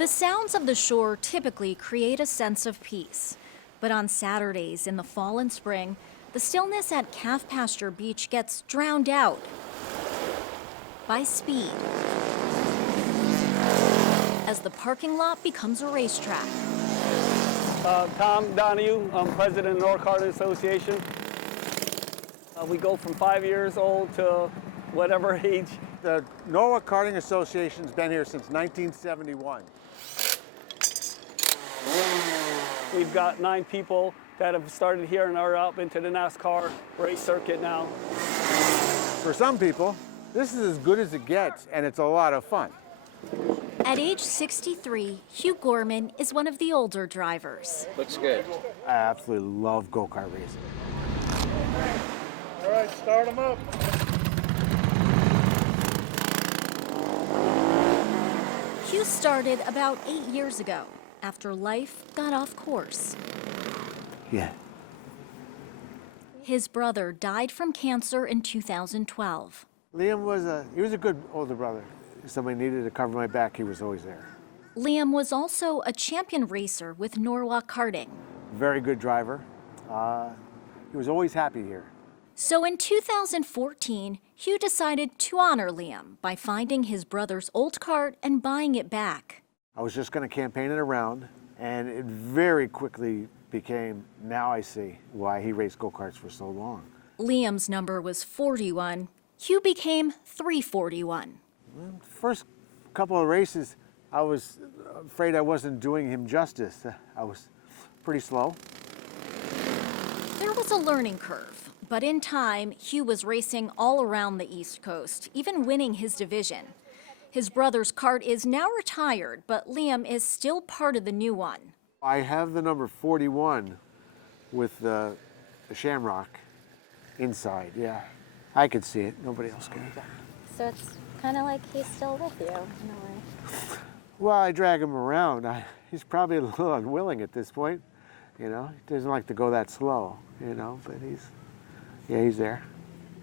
The sounds of the shore typically create a sense of peace. But on Saturdays in the fall and spring, the stillness at Calf Pasture Beach gets drowned out by speed as the parking lot becomes a racetrack. Tom Donahue, I'm president of North Karting Association. We go from 5 years old to whatever age. The Norwalk Karting Association's been here since 1971. We've got 9 people that have started here and are up into the NASCAR race circuit now. For some people, this is as good as it gets, and it's a lot of fun. At age 63, Hugh Gorman is one of the older drivers. Looks good. I absolutely love go-kart racing. All right, start them up. Hugh started about 8 years ago after life got off course. Yeah. His brother died from cancer in 2012. Liam was a good older brother. If somebody needed to cover my back, he was always there. Liam was also a champion racer with Norwalk Karting. Very good driver. He was always happy here. So in 2014, Hugh decided to honor Liam by finding his brother's old kart and buying it back. I was just going to campaign it around, and it very quickly became, now I see why he raced go-karts for so long. Liam's number was 41. Hugh became 341. First couple of races, I was afraid I wasn't doing him justice. I was pretty slow. There was a learning curve, but in time, Hugh was racing all around the East Coast, even winning his division. His brother's kart is now retired, but Liam is still part of the new one. I have the number 41 with the Shamrock inside, yeah. I could see it, nobody else can. So it's kind of like he's still with you in a way. Well, I drag him around. He's probably a little unwilling at this point, you know. He doesn't like to go that slow, you know, but he's there.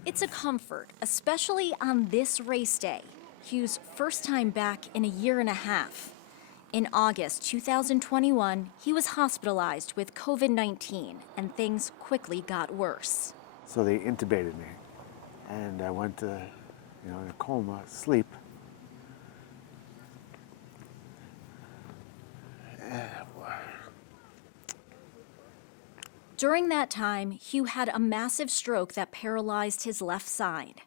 It's a comfort, especially on this race day, Hugh's first time back in a year and a half. In August 2021, he was hospitalized with COVID-19, and things quickly got worse. So they intubated me, and I went to, in a coma, sleep. During that time, Hugh had a massive stroke that paralyzed his left side.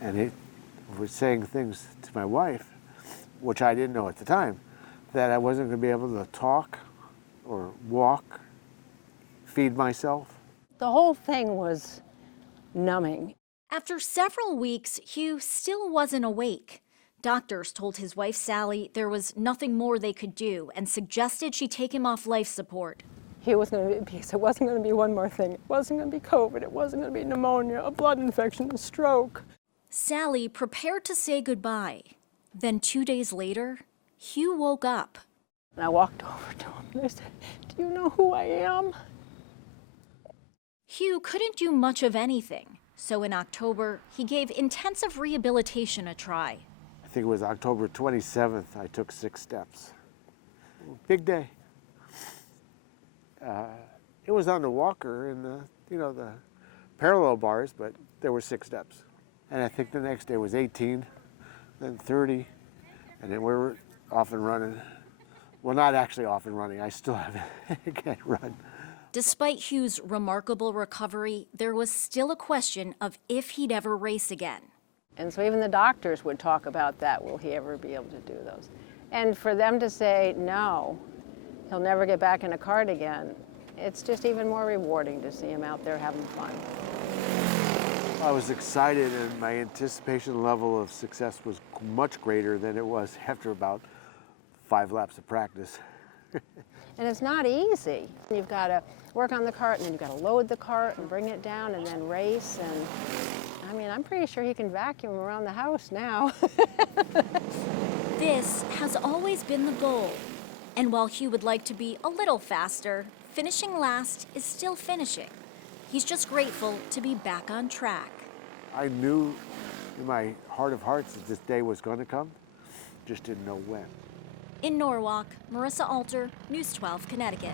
And he was saying things to my wife, which I didn't know at the time, that I wasn't going to be able to talk or walk, feed myself. The whole thing was numbing. After several weeks, Hugh still wasn't awake. Doctors told his wife, Sally, there was nothing more they could do and suggested she take him off life support. He was going to be, because it wasn't going to be one more thing. It wasn't going to be COVID. It wasn't going to be pneumonia, a blood infection, a stroke. Sally prepared to say goodbye. Then 2 days later, Hugh woke up. And I walked over to him and I said, "Do you know who I am?" Hugh couldn't do much of anything. So in October, he gave intensive rehabilitation a try. I think it was October 27th, I took 6 steps. Big day. It was on the walker and the parallel bars, but there were 6 steps. And I think the next day was 18, then 30, and then we were off and running. Well, not actually off and running. I still can't run. Despite Hugh's remarkable recovery, there was still a question of if he'd ever race again. And so even the doctors would talk about that. Will he ever be able to do those? And for them to say, no, he'll never get back in a kart again, it's just even more rewarding to see him out there having fun. I was excited, and my anticipation level of success was much greater than it was after about 5 laps of practice. And it's not easy. You've got to work on the kart, and then you've got to load the kart and bring it down and then race. And I mean, I'm pretty sure he can vacuum around the house now. This has always been the goal. And while Hugh would like to be a little faster, finishing last is still finishing. He's just grateful to be back on track. I knew in my heart of hearts that this day was going to come, just didn't know when. In Norwalk, Marissa Alter, News 12, Connecticut.